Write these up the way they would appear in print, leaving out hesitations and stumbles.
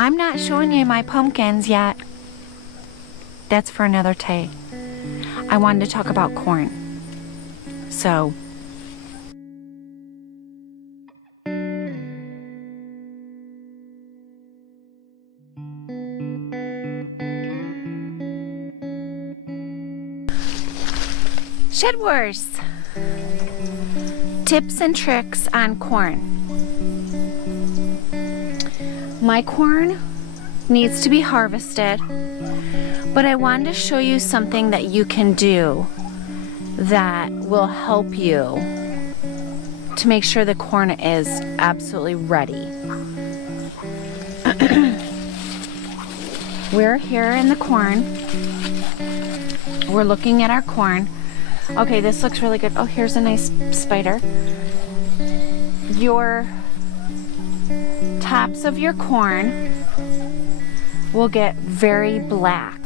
I'm not showing you my pumpkins yet. That's for another day. I wanted to talk about corn. So, Shed Wars. Tips and tricks on corn. My corn needs to be harvested, but I wanted to show you something that you can do that will help you to make sure the corn is absolutely ready. We're here in the corn. We're looking at our corn. Okay, this looks really good. Oh, here's a nice spider. Your tops of your corn will get very black.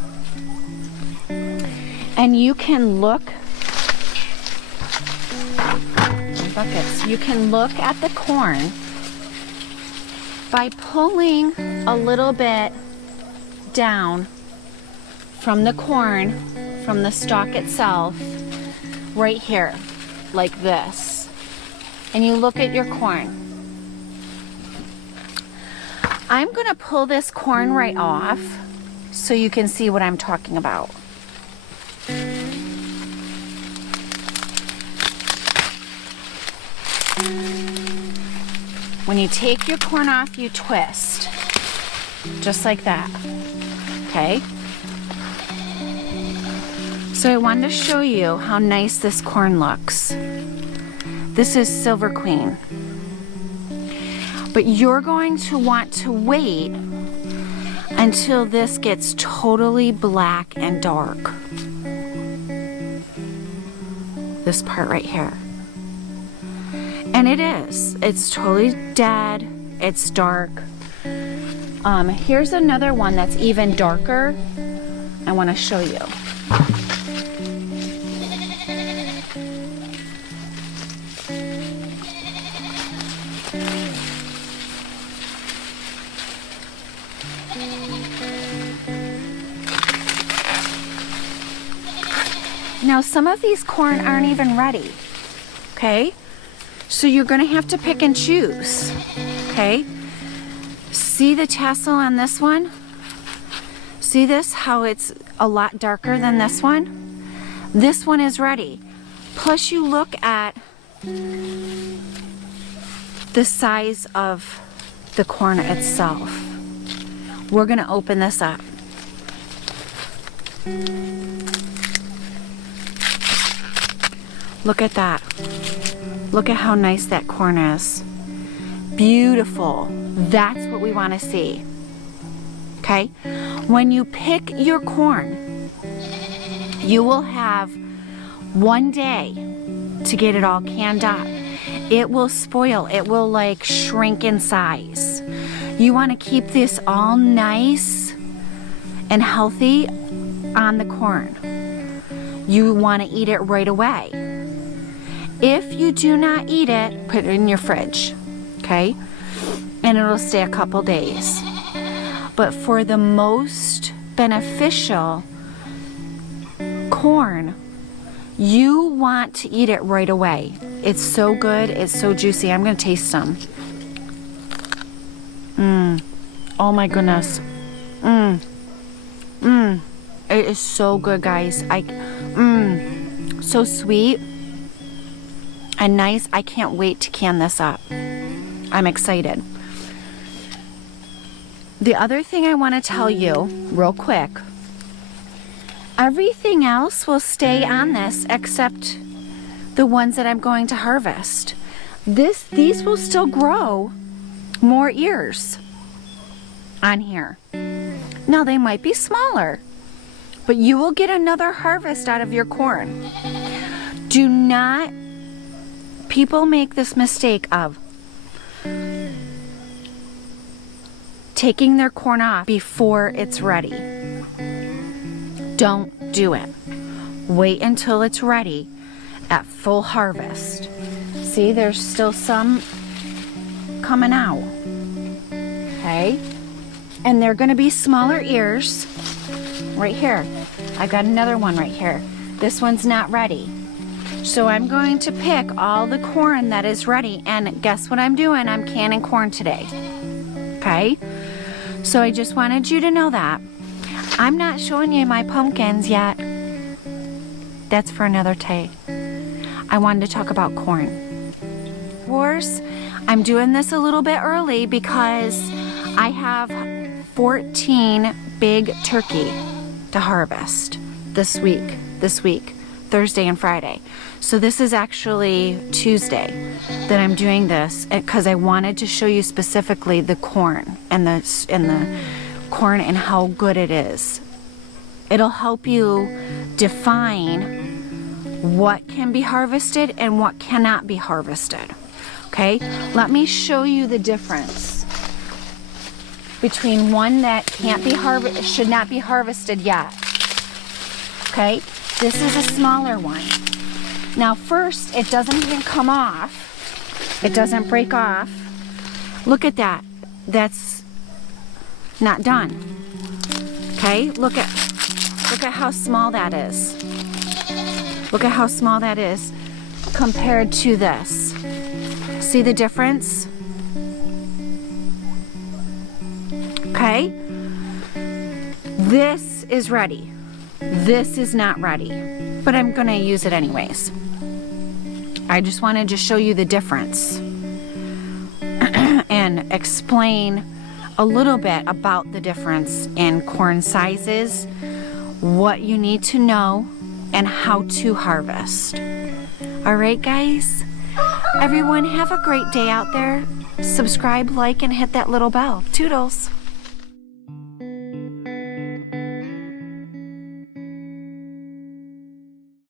And you can look, buckets, you can look at the corn by pulling a little bit down from the corn, from the stalk itself, right here, like this. And you look at your corn. I'm gonna pull this corn right off so you can see what I'm talking about. When you take your corn off, you twist, just like that, okay? So I wanted to show you how nice this corn looks. This is Silver Queen. But you're going to want to wait until this gets totally black and dark. This part right here. And it is. It's totally dead. It's dark. Here's another one that's even darker. I want to show you. Now, some of these corn aren't even ready, okay? So you're gonna have to pick and choose, okay? See the tassel on this one? See this, how it's a lot darker than this one? This one is ready. Plus you look at the size of the corn itself. We're gonna open this up. Look at that. Look at how nice that corn is. Beautiful. That's what we want to see. Okay? When you pick your corn, you will have one day to get it all canned up. It will spoil. It will like shrink in size. You want to keep this all nice and healthy on the corn. You want to eat it right away. If you do not eat it, put it in your fridge, okay? And it'll stay a couple days. But for the most beneficial corn, you want to eat it right away. It's so good, it's so juicy. I'm gonna taste some. Oh my goodness. It is so good, guys. So sweet and nice. I can't wait to can this up. I'm excited. The other thing I want to tell you real quick, everything else will stay on this except the ones that I'm going to harvest. These will still grow more ears on here. Now they might be smaller, but you will get another harvest out of your corn. Do not, people make this mistake of taking their corn off before it's ready. Don't do it. Wait until it's ready at full harvest. See, there's still some coming out. Okay? And they're gonna be smaller ears. Right here. I've got another one right here. This one's not ready. So I'm going to pick all the corn that is ready, and guess what I'm doing? I'm canning corn today. Okay? So I just wanted you to know that. I'm not showing you my pumpkins yet. That's for another day. I wanted to talk about corn. Of course, I'm doing this a little bit early because I have 14 big turkey to harvest this week, Thursday and Friday. So this is actually Tuesday that I'm doing this because I wanted to show you specifically the corn and the corn and how good it is. It'll help you define what can be harvested and what cannot be harvested. Okay, let me show you the difference between one that can't be should not be harvested yet. Okay, this is a smaller one. Now first, it doesn't even come off. It doesn't break off. Look at that. That's not done. Okay, look at how small that is. Look at how small that is compared to this. See the difference? Okay? This is ready. This is not ready, but I'm gonna use it anyways. I just wanted to show you the difference and explain a little bit about the difference in corn sizes, what you need to know, and how to harvest. All right, guys? Everyone have a great day out there. Subscribe, like, and hit that little bell. Toodles.